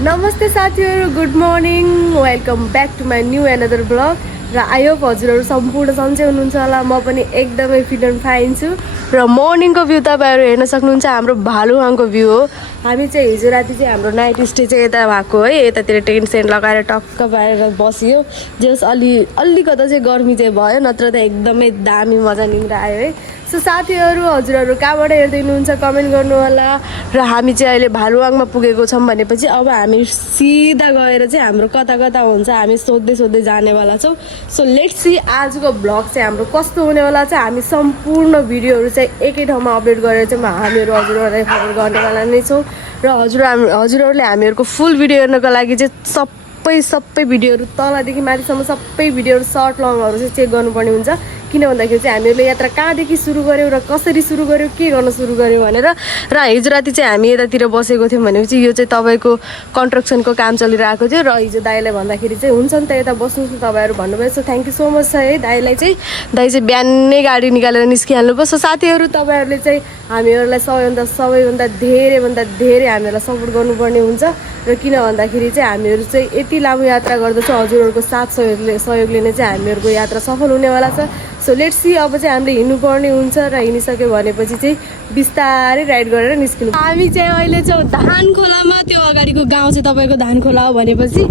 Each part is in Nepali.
नमस्ते साथीहरु, good morning, welcome back to my new another blog. र आई होप हजुरहरू सम्पूर्ण सन्चै हुनुहुन्छ होला। म पनि एकदमै फिट एन्ड फाइन छु। र मर्निङको भ्यू तपाईँहरू हेर्न सक्नुहुन्छ, हाम्रो भालुवाङको भ्यू हो। हामी चाहिँ हिजो राति चाहिँ हाम्रो नाइट स्टे चाहिँ यता भएको है, यतातिर टेन्ट सेन्ट लगाएर टक्क पारेर बसियो। जस अलिकता चाहिँ गर्मी चाहिँ भयो, नत्र त एकदमै दामी मजा निन्द्रा आयो है। सो साथीहरू, हजुरहरू कहाँबाट हेर्दै हुनुहुन्छ कमेन्ट गर्नु होला। र हामी चाहिँ अहिले भालुवाङमा पुगेको छौँ भनेपछि अब हामी सिधा गएर चाहिँ हाम्रो कता कता हुन्छ हामी सोध्दै जानेवाला छौँ। सो लेट्स सी आजको भ्लग चाहिँ हाम्रो कस्तो हुनेवाला छ। हामी सम्पूर्ण भिडियोहरू चाहिँ एकै ठाउँमा अपलोड गरेर चाहिँ हामीहरू हजुरहरूलाई खबर गर्नेवाला नै छौँ। र हजुरहरूले हामीहरूको फुल भिडियो हेर्नको लागि चाहिँ सबै भिडियोहरू तलदेखि माथिसम्म सबै भिडियोहरू सर्ट लङहरू चाहिँ चेक गर्नुपर्ने हुन्छ। किन भन्दाखेरि चाहिँ हामीहरूले यात्रा कहाँदेखि सुरु गऱ्यौँ र कसरी सुरु गऱ्यौँ, के गर्न सुरु गऱ्यौँ भनेर। र हिजो राति चाहिँ हामी यतातिर बसेको थियौँ भनेपछि यो चाहिँ तपाईँको कन्स्ट्रक्सनको काम चलिरहेको थियो। र हिजो दाइलाई भन्दाखेरि चाहिँ हुन्छ नि त यता बस्नुहोस् न तपाईँहरू भन्नुभयो। So thank you so much छ है दाइलाई चाहिँ। दाइ चाहिँ बिहानै गाडी निकालेर निस्किहाल्नु भयो। सो साथीहरू, तपाईँहरूले चाहिँ हामीहरूलाई सबैभन्दा धेरै हामीहरूलाई सपोर्ट गर्नुपर्ने हुन्छ। र किन भन्दाखेरि चाहिँ हामीहरू चाहिँ यति लामो यात्रा गर्दछौँ, हजुरहरूको साथ सहयोगले नै चाहिँ हामीहरूको यात्रा सफल हुनेवाला छ। सो लेट्स सी अब चाहिँ हामीले हिँड्नुपर्ने हुन्छ। र हिँडिसक्यो भनेपछि चाहिँ बिस्तारै राइड गरेर निस्किनु। हामी चाहिँ अहिले चाहिँ धान खोलामा, त्यो अगाडिको गाउँ चाहिँ तपाईँको धान खोला हो भनेपछि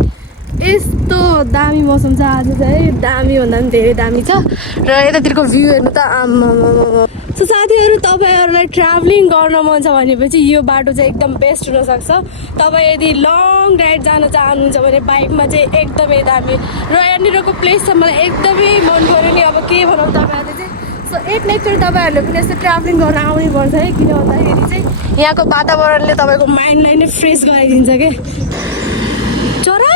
यस्तो दामी मौसम छ आज चाहिँ, दामी भन्दा पनि धेरै दामी छ। र यतातिरको भ्यू हेर्नु त आम्मा। सो साथीहरू, तपाईँहरूलाई ट्राभलिङ गर्न मन छ भनेपछि यो बाटो चाहिँ एकदम बेस्ट हुनसक्छ। तपाईँ यदि लङ राइड जान चाहनुहुन्छ भने बाइकमा चाहिँ एकदमै दामी। र यहाँनिरको प्लेस चाहिँ मलाई एकदमै मन पऱ्यो नि। अब के भनौँ तपाईँहरूले चाहिँ। सो एक नेक्स्ट तपाईँहरूले पनि यस्तो ट्राभलिङ गर्न आउनै पर्छ है। किन भन्दाखेरि चाहिँ यहाँको वातावरणले तपाईँको माइन्डलाई नै फ्रेस गराइदिन्छ क्या। चरा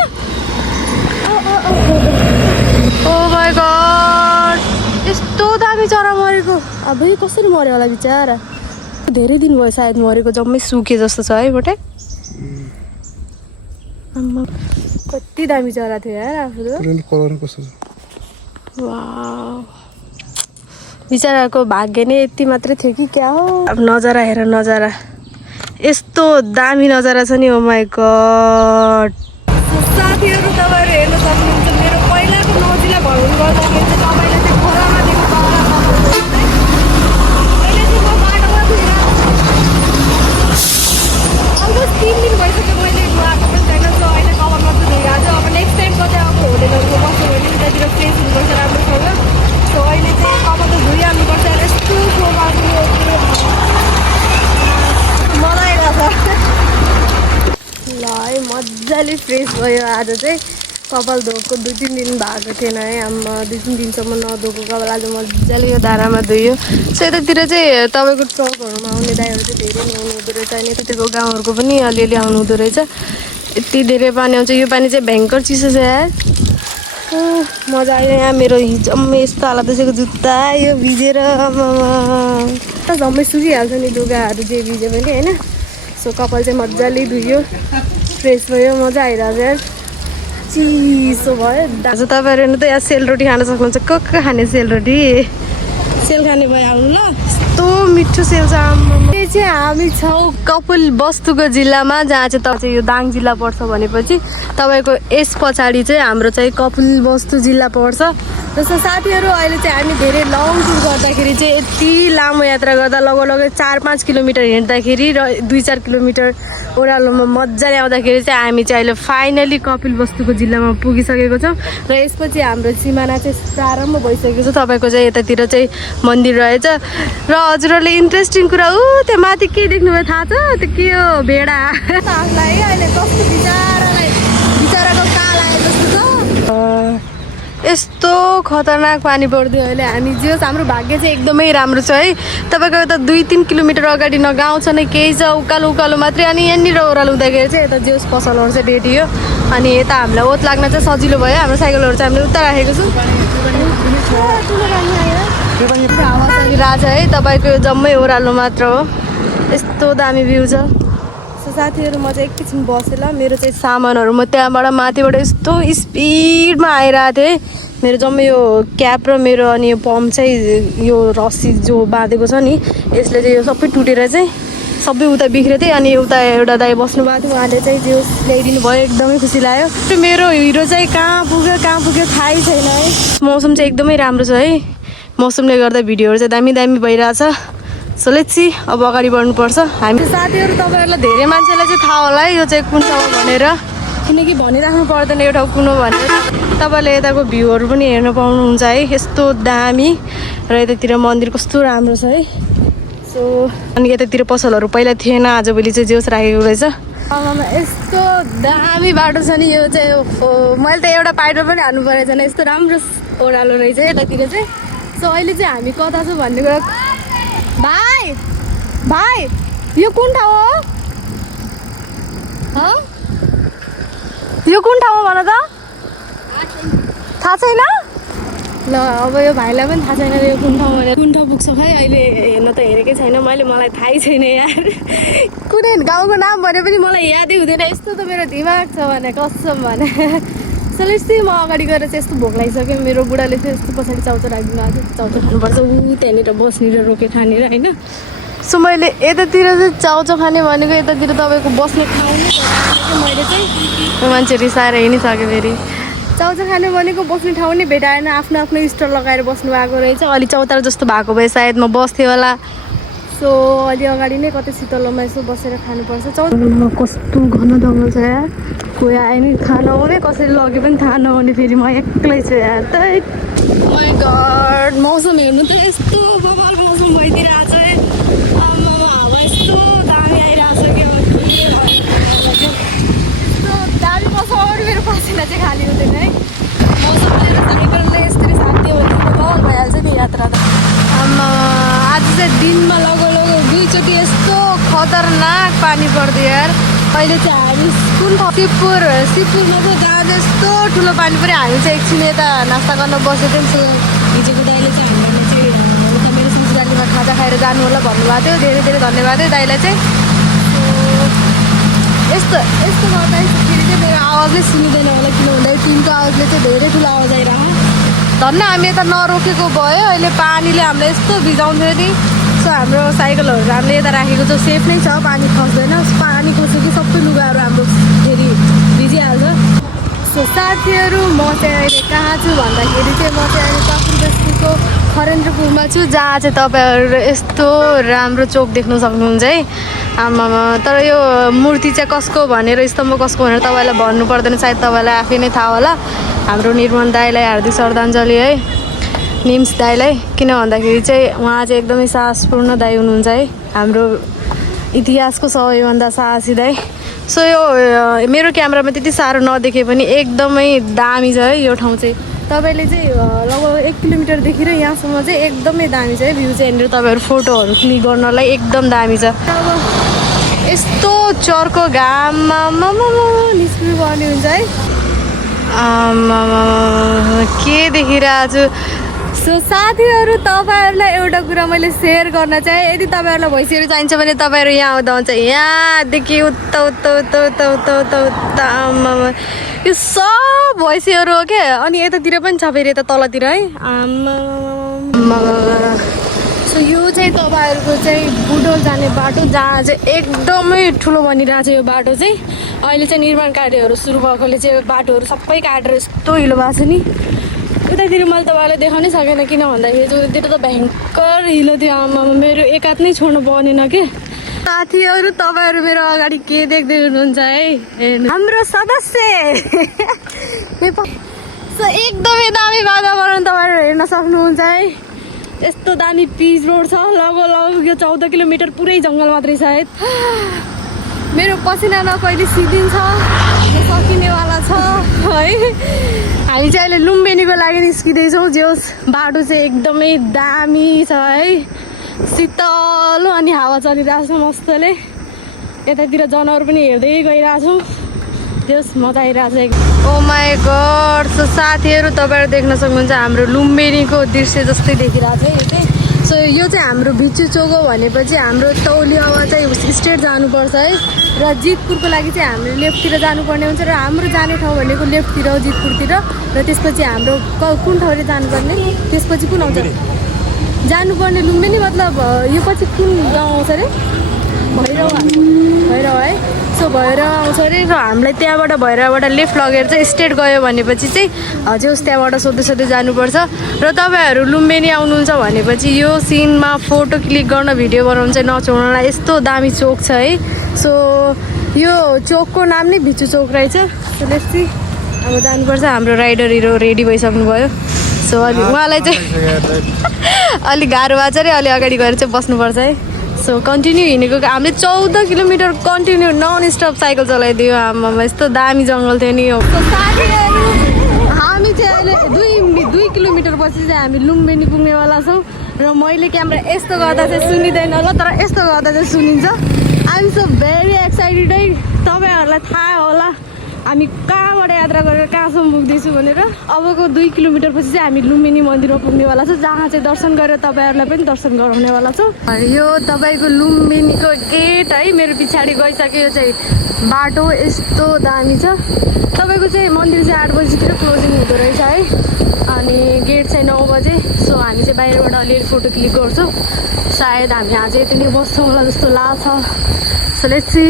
ओ माई गॉड, यस्तो दामी चरा मरेको। अब कसरी मऱ्यो होला बिचरा, धेरै दिन भयो सायद मरेको, जम्मै सुके जस्तो छ है मोटे। कति दामी चरा थियो यार आफू। बिचराको भाग्य नै यति मात्रै थियो कि क्या हो। अब नजारा हेर, नजारा यस्तो दामी नजारा छ नि। ओ माई गॉड। साथीहरू, तपाईँहरू हेर्न सक्नुहुन्छ मेरो पहिलाको नजिला भ्रमण गर्दाखेरि चाहिँ तपाईँले चाहिँ खोलामा दिएको तल अहिले चाहिँ म बाटोमा थिएँ। अलमोस्ट 3 दिन भइसक्यो मैले आएको पनि छैन। सो अहिले कभर मात्रै धोइहाल्छु। अब नेक्स्ट टाइम कतै अब होटेलहरूको बस्यो भने उतातिर फ्रेस हुनुपर्छ राम्रोसँग। सो अहिले चाहिँ कभर त धोइहाल्नुपर्छ। यस्तो मजा आइरहेको छ। ल है, मजाले फ्रेस भयो आज चाहिँ। कपाल धोएको 2-3 दिन भएको थिएन है। आम्मा 2-3 दिनसम्म नधोएको कपाल आज मजाले यो धारामा धोयो। सो यतातिर चाहिँ तपाईँको ट्रकहरूमा आउने दाइहरू चाहिँ धेरै नै आउनु हुँदो रहेछ। अनि यतातिरको गाउँहरूको पनि अलिअलि आउनु हुँदो रहेछ। यति धेरै पानी आउँछ। यो पानी चाहिँ भयङ्कर चिसो छ यार। मजा आयो यहाँ। मेरो जम्मै यस्तो हालत बसेको जुत्ता यो भिजेर जम्मै सुकिहाल्छ नि लुगाहरू जे भिज्यो भने होइन। सो कपाल चाहिँ मजाले धुयो, फ्रेस भयो, मजा आइरहेको यार। चिसो भयो दाजु। तपाईँहरू हेर्नु त यहाँ सेलरोटी खान सक्नुहुन्छ। को खाने सेलरोटी? सेल खाने भयो आउनु ल। यस्तो मिठो सेल छ। यो चाहिँ हामी छौँ कपिलवस्तुको जिल्लामा, जहाँ चाहिँ तपाईँ यो दाङ जिल्ला पर्छ भनेपछि तपाईँको यस पछाडि चाहिँ हाम्रो चाहिँ कपिलवस्तु जिल्ला पर्छ। जस्तो साथीहरू, अहिले चाहिँ हामी धेरै लङ टुर गर्दाखेरि चाहिँ यति लामो यात्रा गर्दा लगभग 4-5 किलोमिटर हिँड्दाखेरि र 2-4 किलोमिटर ओह्रालोमा मजाले आउँदाखेरि चाहिँ हामी चाहिँ अहिले फाइनली कपिलवस्तुको जिल्लामा पुगिसकेको छौँ। र यसपछि हाम्रो सिमाना चाहिँ प्रारम्भ भइसकेको छ। तपाईँको चाहिँ यतातिर चाहिँ मन्दिर रहेछ। र हजुरहरूले इन्ट्रेस्टिङ कुरा त्यो माथि के देख्नुभयो थाहा छ? त्यो के हो? भेडा। आफूलाई अहिले कस्तो बिचराको काल आए जस्तो छ। यस्तो खतरनाक पानी पर्यो अहिले। हामी जे होस् हाम्रो भाग्य चाहिँ एकदमै राम्रो छ है। तपाईँको यता 2-3 किलोमिटर अगाडि न गाउँ छ न केही छ, उकालो मात्रै। अनि यहाँनिर ओह्रालो हुँदाखेरि चाहिँ यता जे होस् पसलहरू चाहिँ भेटियो। अनि यता हामीलाई ओत लाग्न चाहिँ सजिलो भयो। हाम्रो साइकलहरू चाहिँ हामीले उता राखेको छौँ। हावा चलिरहेको छ है। तपाईँको यो जम्मै ओह्रालो मात्र हो। यस्तो दामी भ्यू छ। सो साथीहरू, म चाहिँ एकैछिन बसेँ ल। मेरो चाहिँ सामानहरू म त्यहाँबाट माथिबाट यस्तो स्पिडमा आइरहेको थिएँ। मेरो जम्मै यो क्याप र मेरो अनि यो पम्प चाहिँ यो रस्सी जो बाँधेको छ नि, यसले चाहिँ यो सबै टुटेर चाहिँ सबै उता बिग्रियो थिएँ अनि उता एउटा दाइ बस्नु भएको थियो उहाँले चाहिँ जे ल्याइदिनु भयो एकदमै खुसी लाग्यो मेरो हिरो चाहिँ कहाँ पुग्यो थाहै छैन है मौसम चाहिँ एकदमै राम्रो छ है मौसमले गर्दा भिडियोहरू चाहिँ दामी दामी भइरहेछ सो लेट्स सी अब अगाडि बढ्नुपर्छ हामी साथीहरू तपाईँहरूलाई धेरै मान्छेलाई चाहिँ थाहा होला है यो चाहिँ कुन ठाउँ भनेर किनकि भनिराख्नु पर्दैन यो ठाउँ कुन हो भनेर तपाईँले यताको भ्यूहरू पनि हेर्न पाउनुहुन्छ है यस्तो दामी र यतातिर मन्दिर कस्तो राम्रो छ है सो अनि यतातिर पसलहरू पहिला थिएन आजभोलि चाहिँ जेस राखेको रहेछ यस्तो दामी बाटो छ नि यो चाहिँ मैले त एउटा पाइरो पनि हाल्नु परेको छैन यस्तो राम्रो ओह्रालो रहेछ यतातिर चाहिँ सो अहिले चाहिँ हामी कता छौँ भन्ने कुरा भाइ यो कुन ठाउँ हो यो कुन ठाउँ हो भन त थाहा छैन ल अब यो भाइलाई पनि थाहा छैन यो कुन ठाउँ भनेर कुन ठाउँ पुग्छ खै अहिले हेर्न त हेरेकै छैन मलाई थाहै छैन यार कुनै गाउँको नाम भने पनि मलाई यादै हुँदैन यस्तो त मेरो दिमाग छ भने कसम भने सलेसी म अगाडि गएर चाहिँ यस्तो भोक लागिसक्यो मेरो बुढाले चाहिँ यस्तो पछाडि चाउचाउ राखिदिनु भएको थियो चाउचाउ खानुपर्छ त्यहाँनिर बस्नेर रोके खानेर होइन सो मैले यतातिर चाहिँ चाउचाउ खाने भनेको यतातिर तपाईँको बस्ने ठाउँ नै मैले चाहिँ मान्छे रिसाएर हिँडिसक्यो फेरि चाउचाउ खाने भनेको बस्ने ठाउँ नै भेटाएन आफ्नो आफ्नो स्टल लगाएर बस्नु भएको रहेछ अलि चौतारा जस्तो भएको भए सायद म बस्थेँ होला सो अलि अगाडि नै कतै शीतलमा यसो बसेर खानुपर्छ चौतारामा कस्तो घन जङ्गल छ यार कोही आयो नि थाहा नहुने कसरी लग्यो पनि थाहा नहुने फेरि म एक्लै छु यार त माई गड मौसम हेर्नु त यस्तो बबाल मौसम भइदिरहेको छ है हावा यस्तो दामी आइरहेको छ क्या यस्तो दामी मौसम अगाडि मेरो पसिना चाहिँ खाली हुँदैन है मौसमले समीकरणले यसरी साथ दियो भने बबाल भइहाल्छ नि यात्रा त आमा आज चाहिँ दिनमा लगो दुईचोटि यस्तो खतरनाक पानी पर्यो यार अहिले चाहिँ हामी कुन शिवपुरमा चाहिँ जहाँ यस्तो ठुलो पानी पऱ्यो हामी चाहिँ एकछिन यता नास्ता गर्न बसेको थियौँ हिजोको दाइले चाहिँ हामीलाई चाहिँ उता मेरो ससुरालीमा खाजा खाएर जानु होला भन्नुभएको थियो धेरै धेरै धन्यवाद है दाइलाई चाहिँ यस्तो गर्दाखेरि चाहिँ मेरो आवाजै सुनिँदैन होला किन भन्दाखेरि टिमको आवाजले चाहिँ धेरै ठुलो आवाज आइरह धन्न हामी यता नरोकेको भयो अहिले पानीले हामीलाई यस्तो भिजाउँथ्यो नि सो हाम्रो साइकलहरू हामीले यता राखेको चाहिँ सेफ नै छ पानी खस्दैन पानी खस्यो कि सबै लुगाहरू हाम्रो फेरि भिजिहाल्छ सो साथीहरू म चाहिँ अहिले कहाँ छु भन्दाखेरि चाहिँ म चाहिँ अहिले काफुर बस्तीको खरेन्द्रपुरमा छु जहाँ चाहिँ तपाईँहरू यस्तो राम्रो चोक देख्न सक्नुहुन्छ है आमामा तर यो मूर्ति चाहिँ कसको भनेर स्तम्भ कसको भनेर तपाईँलाई भन्नु पर्दैन सायद तपाईँलाई आफै नै थाहा होला हाम्रो निर्मल दाइलाई हार्दिक श्रद्धाञ्जली है निम्स दाइलाई किन भन्दाखेरि चाहिँ उहाँ चाहिँ एकदमै साहसपूर्ण दाइ हुनुहुन्छ है हाम्रो इतिहासको सबैभन्दा साहसी दाइ सो यो मेरो क्यामेरामा त्यति साह्रो नदेखे पनि एकदमै दामी छ है यो ठाउँ चाहिँ तपाईँले चाहिँ लगभग 1 किलोमिटरदेखि र यहाँसम्म चाहिँ एकदमै दामी छ है भ्यू चाहिँ यहाँनिर तपाईँहरू फोटोहरू क्लिक गर्नलाई एकदम दामी छ अब यस्तो चर्को घाममा निस्किनु पर्ने हुन्छ है के देखिरहेको छु सो साथीहरू तपाईँहरूलाई एउटा कुरा मैले सेयर गर्न चाहेँ यदि तपाईँहरूलाई भैँसीहरू चाहिन्छ भने तपाईँहरू यहाँ आउँदा हुन्छ यहाँदेखि उता यो सब भैँसीहरू हो क्या अनि यतातिर पनि छ फेरि यता तलतिर है सो यो चाहिँ तपाईँहरूको चाहिँ बुडोल जाने बाटो जहाँ चाहिँ एकदमै ठुलो बनिरहेको छ यो बाटो चाहिँ अहिले चाहिँ निर्माण कार्यहरू सुरु भएकोले चाहिँ बाटोहरू सबै काटेर यस्तो हिलो भएको छ नि उतातिर मैले तपाईँलाई देखाउनै सकेन किन भन्दाखेरि चाहिँ उतातिर त भयङ्कर हिलो थियो आमा मेरो एक हात नै छोड्नु पर्नेन के साथीहरू तपाईँहरू मेरो अगाडि के देख्दै हुनुहुन्छ है हाम्रो सदस्य सो एकदमै दामी वातावरण तपाईँहरू हेर्न सक्नुहुन्छ है यस्तो दामी पिच रोड छ लगभग यो 14 किलोमिटर पुरै जङ्गल मात्रै छ है मेरो पसिना न कहिले सिद्धिन्छ सकिनेवाला छ है हामी चाहिँ अहिले लुम्बिनीको लागि निस्किँदैछौँ जोस् बाटो चाहिँ एकदमै दामी छ है शीतल अनि हावा चलिरहेको छ मस्तले यतातिर जनावर पनि हेर्दै गइरहेछौँ जोस् मजा आइरहेको छ ओ माई गड सो साथीहरू तपाईँहरू देख्न सक्नुहुन्छ हाम्रो लुम्बिनीको दृश्य जस्तै देखिरहेको छ है यो चाहिँ सो यो चाहिँ हाम्रो भिचु चोक हो भनेपछि हाम्रो तौलियावा चाहिँ स्ट्रेट जानुपर्छ है र जितपुरको लागि चाहिँ हाम्रो लेफ्टतिर जानुपर्ने हुन्छ र हाम्रो जाने ठाउँ भनेको लेफ्टतिर हो जितपुरतिर र त्यसपछि हाम्रो कुन ठाउँले जानुपर्ने त्यसपछि कुन आउँछ जानुपर्ने लुम्बिनी मतलब यो पछि कुन गाउँ आउँछ अरे भैरव है सो भएर आउँछ अरे र हामीलाई त्यहाँबाट भैरवबाट लेफ्ट लगेर चाहिँ स्ट्रेट गयो भनेपछि चाहिँ हजुर त्यहाँबाट सोध्दै सोध्दै जानुपर्छ र तपाईँहरू लुम्बिनी आउनुहुन्छ भनेपछि यो सिनमा फोटो क्लिक गर्न भिडियो बनाउनु चाहिँ नछोड्नुलाई यस्तो दामी चोक छ है सो यो चोकको नाम नै भिचु चोक रहेछ सो लेट्स सी अब जानुपर्छ हाम्रो राइडरहरू रेडी भइसक्नु भयो सो अलि उहाँलाई चाहिँ अलिक गाह्रो भएको छ अरे अलि अगाडि गएर चाहिँ बस्नुपर्छ है सो कन्टिन्यू हिँडेको हामीले 14 kilometre continue non stop cycle चलाइदियो आमामा यस्तो दामी जङ्गल थियो नि साथीहरू हामी चाहिँ अहिले 2 किलोमिटर पछि चाहिँ हामी लुम्बिनी पुग्नेवाला छौँ र मैले क्यामेरा यस्तो गर्दा चाहिँ सुनिँदैन होला तर यस्तो गर्दा चाहिँ सुनिन्छ आइएम सो भेरी एक्साइटेड है तपाईँहरूलाई थाहा होला हामी कहाँबाट यात्रा गरेर कहाँसम्म पुग्दैछु भनेर अबको 2 किलोमिटर पछि चाहिँ हामी लुम्बिनी मन्दिरमा पुग्नेवाला छौँ जहाँ चाहिँ दर्शन गरेर तपाईँहरूलाई पनि दर्शन गराउनेवाला छौँ यो तपाईँको लुम्बिनीको गेट है मेरो पछाडि गइसक्यो चाहिँ बाटो यस्तो दामी छ तपाईँको चाहिँ मन्दिर चाहिँ 8 बजीतिर क्लोजिङ हुँदो रहेछ है अनि गेट चाहिँ 9 बजे सो हामी चाहिँ बाहिरबाट अलिअलि फोटो क्लिक गर्छौँ सायद हामी आज यति नै बस्छौँ होला जस्तो लाग्छ सो लेट्स सी